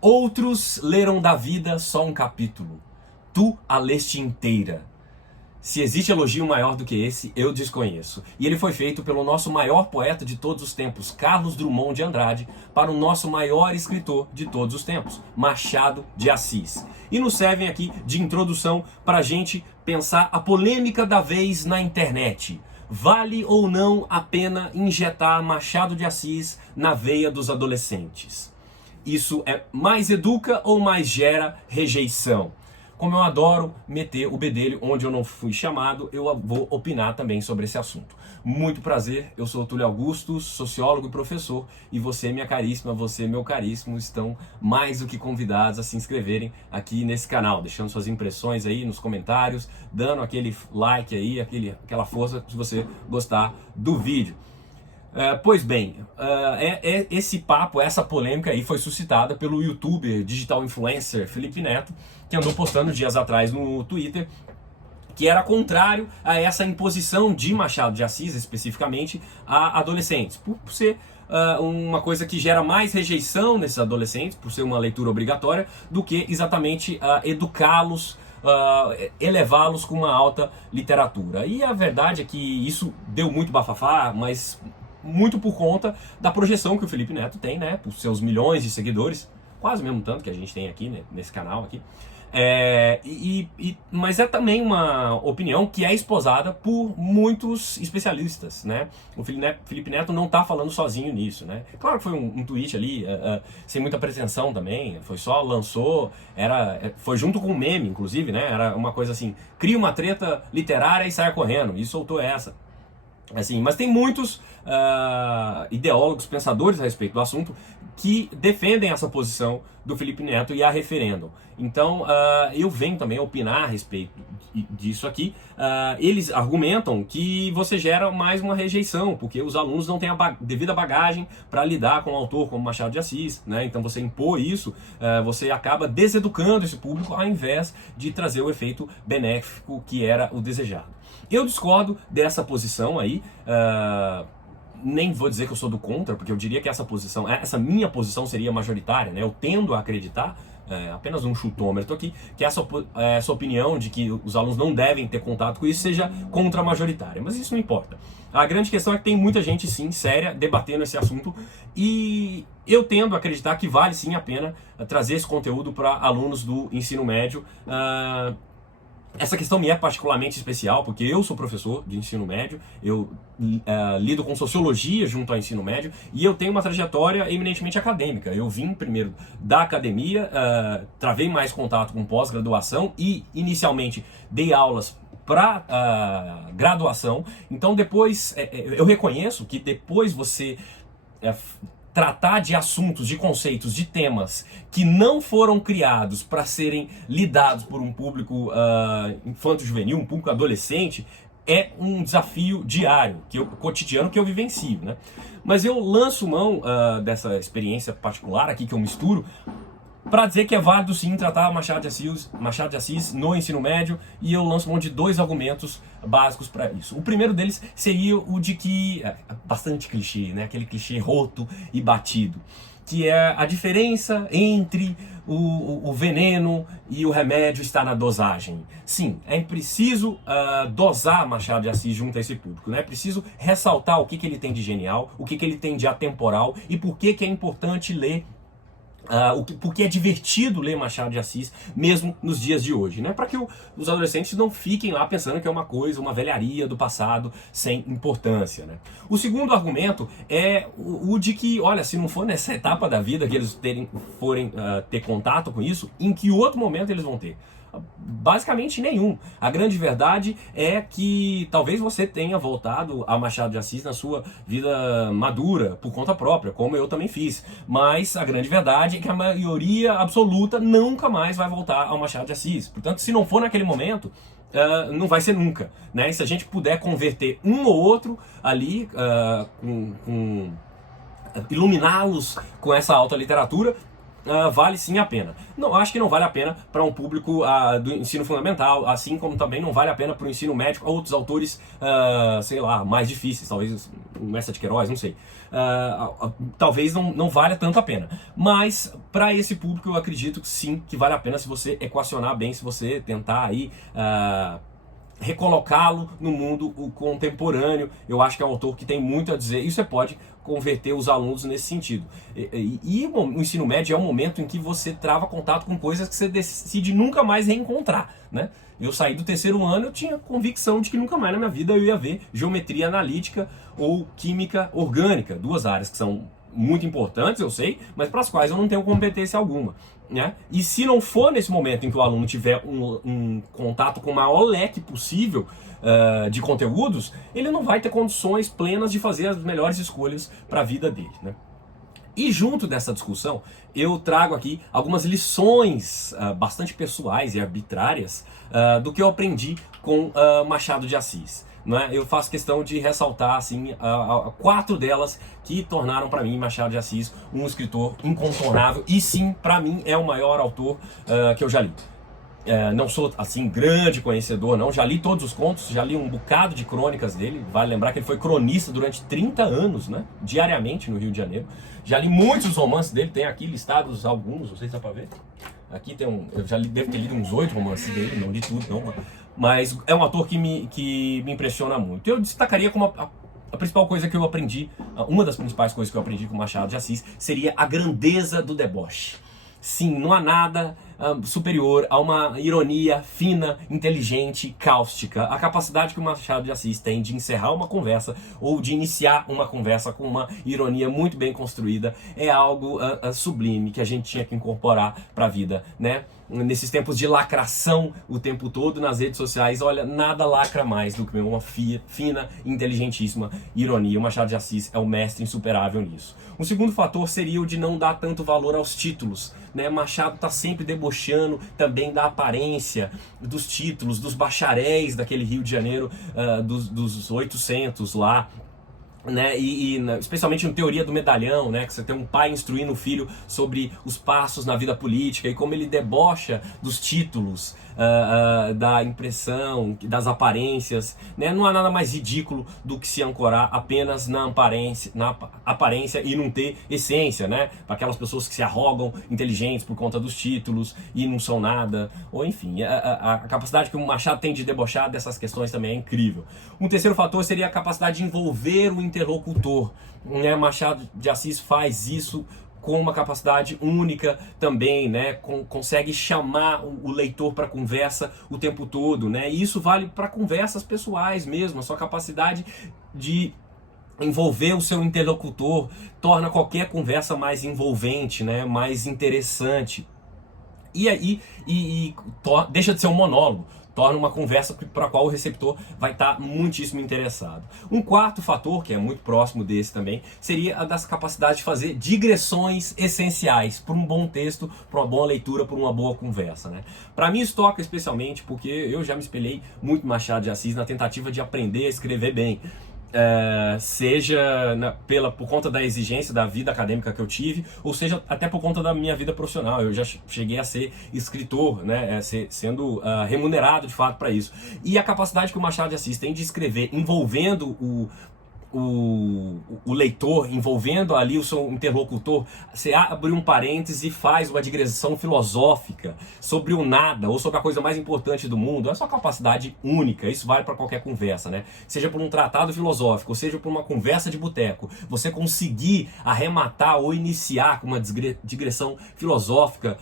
Outros leram da vida só um capítulo. Tu a leste inteira. Se existe elogio maior do que esse, eu desconheço. E ele foi feito pelo nosso maior poeta de todos os tempos, Carlos Drummond de Andrade, para o nosso maior escritor de todos os tempos, Machado de Assis. E nos servem aqui de introdução para a gente pensar a polêmica da vez na internet. Vale ou não a pena injetar Machado de Assis na veia dos adolescentes? Isso mais educa ou mais gera rejeição? Como eu adoro meter o bedelho onde eu não fui chamado, eu vou opinar também sobre esse assunto. Muito prazer, eu sou o Túlio Augusto, sociólogo e professor, e você, minha caríssima, você, meu caríssimo, estão mais do que convidados a se inscreverem aqui nesse canal, deixando suas impressões aí nos comentários, dando aquele like aí, aquela força se você gostar do vídeo. Pois bem, esse papo, essa polêmica aí foi suscitada pelo youtuber, digital influencer Felipe Neto, que andou postando dias atrás no Twitter, que era contrário a essa imposição de Machado de Assis, especificamente, a adolescentes, por ser uma coisa que gera mais rejeição nesses adolescentes, por ser uma leitura obrigatória, do que exatamente educá-los, elevá-los com uma alta literatura. E a verdade é que isso deu muito bafafá, mas muito por conta da projeção que o Felipe Neto tem, né, por seus milhões de seguidores, quase o mesmo tanto que a gente tem aqui, né, nesse canal aqui. Mas é também uma opinião que é esposada por muitos especialistas, né? O Felipe Neto não está falando sozinho nisso, né? Claro que foi um tweet ali, sem muita pretensão também, foi só, lançou, foi junto com um meme, inclusive, né? Era uma coisa assim, cria uma treta literária e saia correndo, e soltou essa. Assim, mas tem muitos ideólogos, pensadores a respeito do assunto que defendem essa posição do Felipe Neto e a referendam. Então, eu venho também a opinar a respeito disso aqui. Eles argumentam que você gera mais uma rejeição, porque os alunos não têm a devida bagagem para lidar com um autor como Machado de Assis, né? Então, você impor isso, você acaba deseducando esse público ao invés de trazer o efeito benéfico que era o desejado. Eu discordo dessa posição aí, nem vou dizer que eu sou do contra, porque eu diria que essa minha posição seria majoritária, né? Eu tendo a acreditar, apenas um chutômetro aqui, que essa opinião de que os alunos não devem ter contato com isso seja contra-majoritária, mas isso não importa. A grande questão é que tem muita gente, sim, séria, debatendo esse assunto, e eu tendo a acreditar que vale, sim, a pena trazer esse conteúdo para alunos do ensino médio. Essa questão me é particularmente especial, porque eu sou professor de ensino médio, eu lido com sociologia junto ao ensino médio, e eu tenho uma trajetória eminentemente acadêmica. Eu vim primeiro da academia, travei mais contato com pós-graduação e, inicialmente, dei aulas para graduação. Então, depois, eu reconheço que depois você tratar de assuntos, de conceitos, de temas que não foram criados para serem lidados por um público infanto-juvenil, um público adolescente, é um desafio diário, cotidiano que eu vivencio, né? Mas eu lanço mão dessa experiência particular aqui que eu misturo, para dizer que é válido sim tratar Machado de Assis no ensino médio, e eu lanço mão de dois argumentos básicos para isso. O primeiro deles seria o de que, bastante clichê, né? Aquele clichê roto e batido, que é a diferença entre o veneno e o remédio está na dosagem. Sim, é preciso dosar Machado de Assis junto a esse público, né? É preciso ressaltar o que ele tem de genial, o que ele tem de atemporal e por que é importante ler, porque é divertido ler Machado de Assis, mesmo nos dias de hoje, né? Para que os adolescentes não fiquem lá pensando que é uma coisa, uma velharia do passado sem importância, né? O segundo argumento é o de que, olha, se não for nessa etapa da vida que eles forem ter contato com isso, em que outro momento eles vão ter? Basicamente nenhum. A grande verdade é que talvez você tenha voltado a Machado de Assis na sua vida madura, por conta própria, como eu também fiz. Mas a grande verdade é que a maioria absoluta nunca mais vai voltar ao Machado de Assis. Portanto, se não for naquele momento, não vai ser nunca, né? E se a gente puder converter um ou outro ali, iluminá-los com essa alta literatura, vale sim a pena. Não, acho que não vale a pena para um público do ensino fundamental, assim como também não vale a pena para o ensino médio, outros autores, sei lá, mais difíceis, talvez o Mestre de Queiroz, não sei. Talvez não valha tanto a pena. Mas para esse público eu acredito que sim, que vale a pena se você equacionar bem, se você tentar aí recolocá-lo no mundo contemporâneo. Eu acho que é um autor que tem muito a dizer, e você pode converter os alunos nesse sentido. E o ensino médio é um momento em que você trava contato com coisas que você decide nunca mais reencontrar, né? Eu saí do terceiro ano, eu tinha convicção de que nunca mais na minha vida eu ia ver geometria analítica ou química orgânica, duas áreas que são muito importantes, eu sei, mas para as quais eu não tenho competência alguma, né? E se não for nesse momento em que o aluno tiver um contato com o maior leque possível de conteúdos, ele não vai ter condições plenas de fazer as melhores escolhas para a vida dele, né? E junto dessa discussão, eu trago aqui algumas lições bastante pessoais e arbitrárias do que eu aprendi com Machado de Assis. Né? Eu faço questão de ressaltar assim, 4 delas que tornaram para mim Machado de Assis um escritor incontornável e sim, para mim, é o maior autor que eu já li. Não sou assim grande conhecedor, não. Já li todos os contos, já li um bocado de crônicas dele. Vale lembrar que ele foi cronista durante 30 anos, né? Diariamente no Rio de Janeiro. Já li muitos romances dele, tem aqui listados alguns, não sei se dá pra ver. Aqui tem eu já devo ter lido uns 8 romances dele, não li tudo, não. Mas é um ator que me impressiona muito. Eu destacaria como a principal coisa que eu aprendi, uma das principais coisas que eu aprendi com Machado de Assis, seria a grandeza do deboche. Sim, não há nada superior a uma ironia fina, inteligente, cáustica. A capacidade que o Machado de Assis tem de encerrar uma conversa ou de iniciar uma conversa com uma ironia muito bem construída é algo sublime que a gente tinha que incorporar para a vida, né? Nesses tempos de lacração o tempo todo nas redes sociais, olha, nada lacra mais do que uma fina, inteligentíssima ironia. O Machado de Assis é o mestre insuperável nisso. Um segundo fator seria o de não dar tanto valor aos títulos, né? Machado está sempre debochando também da aparência, dos títulos, dos bacharéis daquele Rio de Janeiro dos 800 lá. Né, especialmente no Teoria do Medalhão, né, que você tem um pai instruindo o filho sobre os passos na vida política e como ele debocha dos títulos, da impressão, das aparências, né? Não há nada mais ridículo do que se ancorar apenas na aparência e não ter essência, né? Para aquelas pessoas que se arrogam inteligentes por conta dos títulos e não são nada, ou enfim, a capacidade que o Machado tem de debochar dessas questões também é incrível. Um terceiro fator seria a capacidade de envolver o interlocutor, né? Machado de Assis faz isso com uma capacidade única também, né? Consegue chamar o leitor para conversa o tempo todo, né? E isso vale para conversas pessoais mesmo. A sua capacidade de envolver o seu interlocutor torna qualquer conversa mais envolvente, né? Mais interessante. E aí deixa de ser um monólogo, torna uma conversa para a qual o receptor vai estar muitíssimo interessado. Um quarto fator, que é muito próximo desse também, seria a das capacidades de fazer digressões essenciais para um bom texto, para uma boa leitura, para uma boa conversa, né? Para mim isso toca especialmente porque eu já me espelhei muito em Machado de Assis na tentativa de aprender a escrever bem. Seja por conta da exigência da vida acadêmica que eu tive, ou seja, até por conta da minha vida profissional. Eu já cheguei a ser escritor, né, sendo remunerado de fato para isso. E a capacidade que o Machado de Assis tem de escrever envolvendo o leitor, envolvendo ali o seu interlocutor, você abre um parêntese e faz uma digressão filosófica sobre o nada ou sobre a coisa mais importante do mundo. É sua capacidade única, isso vale para qualquer conversa, né? Seja por um tratado filosófico, ou seja por uma conversa de boteco, você conseguir arrematar ou iniciar com uma digressão filosófica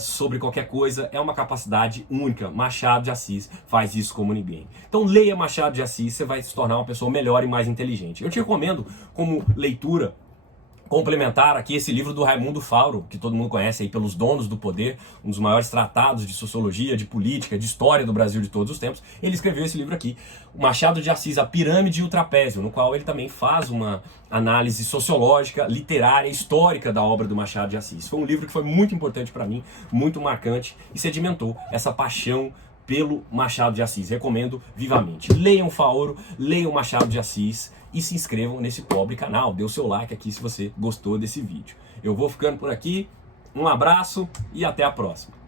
sobre qualquer coisa é uma capacidade única. Machado de Assis faz isso como ninguém. Então leia Machado de Assis, você vai se tornar uma pessoa melhor e mais inteligente. Eu te recomendo como leitura complementar aqui esse livro do Raimundo Fauro, que todo mundo conhece aí pelos Donos do Poder, um dos maiores tratados de sociologia, de política, de história do Brasil de todos os tempos. Ele escreveu esse livro aqui, o Machado de Assis, A Pirâmide e o Trapézio, no qual ele também faz uma análise sociológica, literária, histórica da obra do Machado de Assis. Foi um livro que foi muito importante para mim, muito marcante e sedimentou essa paixão pelo Machado de Assis. Recomendo vivamente. Leiam Fauro, leiam Machado de Assis e se inscrevam nesse pobre canal. Dê o seu like aqui se você gostou desse vídeo. Eu vou ficando por aqui. Um abraço e até a próxima.